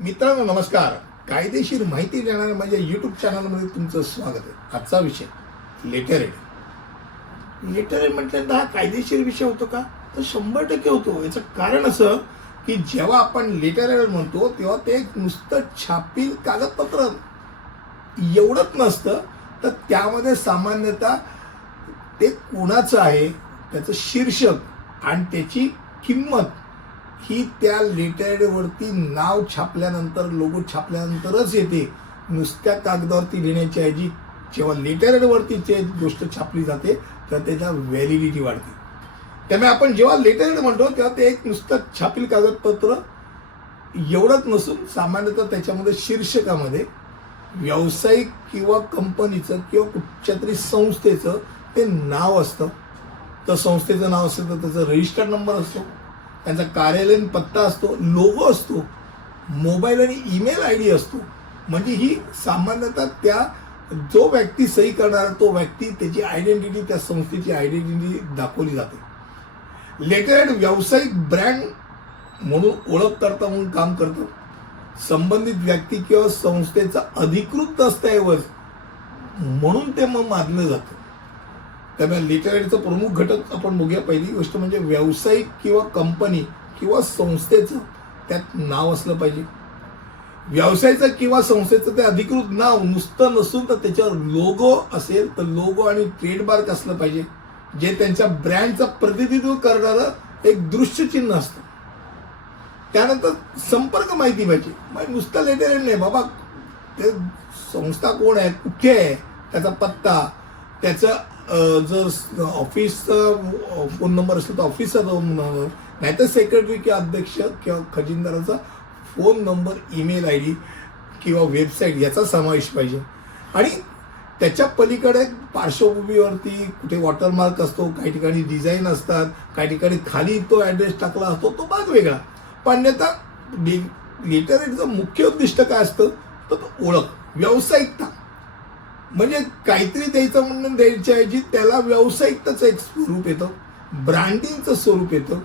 मित्रांनो नमस्कार. कायदेशीर माहिती देणाऱ्या माझ्या युट्यूब चॅनलमध्ये तुमचं स्वागत आहे. आजचा विषय लेटर एड लेटर एड म्हटल्यानंतर हा कायदेशीर विषय होतो का? तर शंभर टक्के होतो. याचं कारण असं की जेव्हा आपण लेटर एड म्हणतो तेव्हा ते एक नुसतं छापील कागदपत्र. एवढंच नसतं तर त्यामध्ये सामान्यतः ते कोणाचं आहे त्याचं शीर्षक आणि त्याची किंमत ही त्या लेटरवरती नाव छापल्यानंतर लोगो छापल्यानंतरच येते. नुसत्या कागदावरती लिहिण्याच्या ऐवजी जेव्हा लेटरवरती ते गोष्ट छापली जाते तर त्याच्या व्हॅलिडिटी वाढते. त्यामुळे आपण जेव्हा लेटर म्हणतो तेव्हा ते एक नुसतं छापील कागदपत्र एवढंच नसून सामान्यतः त्याच्यामध्ये शीर्षकामध्ये व्यावसायिक किंवा कंपनीचं किंवा कुठच्या तरी संस्थेचं ते नाव असतं. तर संस्थेचं नाव असेल तर त्याचा रजिस्टर्ड नंबर असतो. त्यांचा कार्यालयीन पत्ता असतो लोगो असतो मोबाईल आणि ईमेल आय डी असतो. म्हणजे ही सामान्यतः त्या जो व्यक्ती सही करणारा तो व्यक्ती त्याची आयडेंटिटी त्या संस्थेची आयडेंटिटी दाखवली जाते. लेटर व्यावसायिक ब्रँड म्हणून ओळखकर्ता म्हणून काम करतं. संबंधित व्यक्ती किंवा संस्थेचा अधिकृत दस्तऐवज म्हणून ते मग मानलं जातं. त्यामुळे लिटरेटचा प्रमुख घटक आपण बघूया. पहिली गोष्ट म्हणजे व्यावसायिक किंवा कंपनी किंवा संस्थेचं त्यात नाव असलं पाहिजे. व्यवसायाचं किंवा संस्थेचं ते अधिकृत नाव नुसतं नसून तर त्याच्यावर लोगो असेल तर लोगो आणि ट्रेडमार्क असलं पाहिजे. जे त्यांच्या ब्रँडचं प्रतिनिधित्व करणारं एक दृश्यचिन्ह असतं. त्यानंतर संपर्क माहिती पाहिजे. मग नुसतं लेटर नाही बाबा ते संस्था कोण आहे? कुठे आहे? त्याचा पत्ता त्याचं जर ऑफिसचा फोन नंबर असेल तर ऑफिसचा जाऊन नाहीतर सेक्रेटरी किंवा अध्यक्ष किंवा खजिनदाराचा phone number email I D किंवा वेबसाईट याचा समावेश पाहिजे. आणि त्याच्या पलीकडे पार्श्वभूमीवरती कुठे वॉटरमार्क असतो काही ठिकाणी डिझाईन असतात काही ठिकाणी खाली तो ॲड्रेस टाकला असतो तो भाग वेगळा. पण अन्यथा लिटरेटचं मुख्य उद्दिष्ट काय असतं तर तो ओळख व्यावसायिकता. म्हणजे काहीतरी द्यायचं म्हणून द्यायच्या ऐवजी त्याला व्यावसायिकताचं एक स्वरूप येतं ब्रँडिंगचं स्वरूप येतं.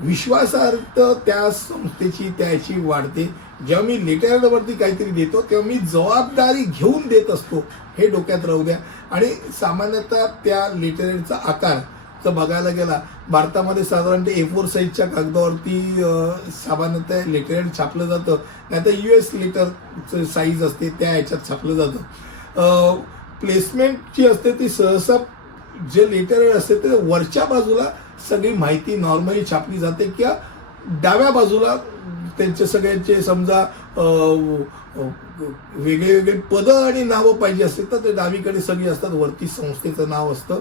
विश्वासार्थ त्या संस्थेची त्याची वाढते. जेव्हा मी लेटरवरती काहीतरी देतो तेव्हा मी जबाबदारी घेऊन देत असतो. हे डोक्यात राहू द्या. आणि सामान्यतः त्या लेटरेटचा आकार जर बघायला गेला भारतामध्ये साधारणतः ए फोर साईजच्या कागदावरती सामान्यतः लेटरेट छापलं जातं. नाहीतर यू एस लेटर साईज असते त्या ह्याच्यात छापलं जातं. प्लेसमेंट जी असते ती सहसा जे लेटर असते ते वरच्या बाजूला सगळी माहिती नॉर्मली छापली जाते किंवा डाव्या बाजूला त्यांचे सगळ्यांचे समजा वेगळे वेगळे पदं आणि नावं पाहिजे असतील तर ते डावीकडे सगळी असतात. वरती संस्थेचं नाव असतं.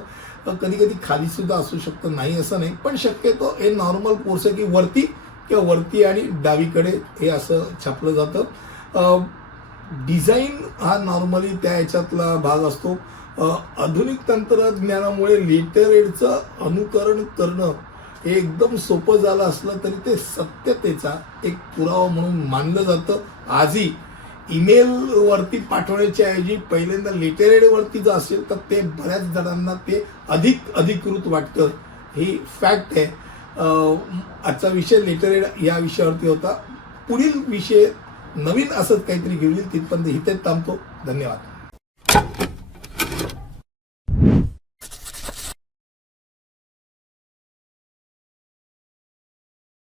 कधी कधी खाली सुद्धा असू शकतं. नाही असं नाही. पण शक्यतो हे नॉर्मल कोर्स आहे की वरती किंवा वरती आणि डावीकडे हे असं छापलं जातं. डिझाईन हा नॉर्मली त्या ह्याच्यातला भाग असतो. आधुनिक तंत्रज्ञानामुळे लिटरेडचं अनुकरण करणं हे एकदम सोपं झालं असलं तरी ते सत्यतेचा एक पुरावा म्हणून मानलं जातं. आजही ईमेल वरती पाठवण्याच्या ऐवजी पहिल्यांदा लेटर वरती जर असेल तर ते बऱ्याच जणांना ते अधिक अधिकृत वाटतं. ही फॅक्ट आहे. आजचा विषय लिटरेड या विषयावरती होता. पुढील विषय नवीन असंच काहीतरी घेऊन येईल तिथपर्यंत इथेच थांबतो. धन्यवाद.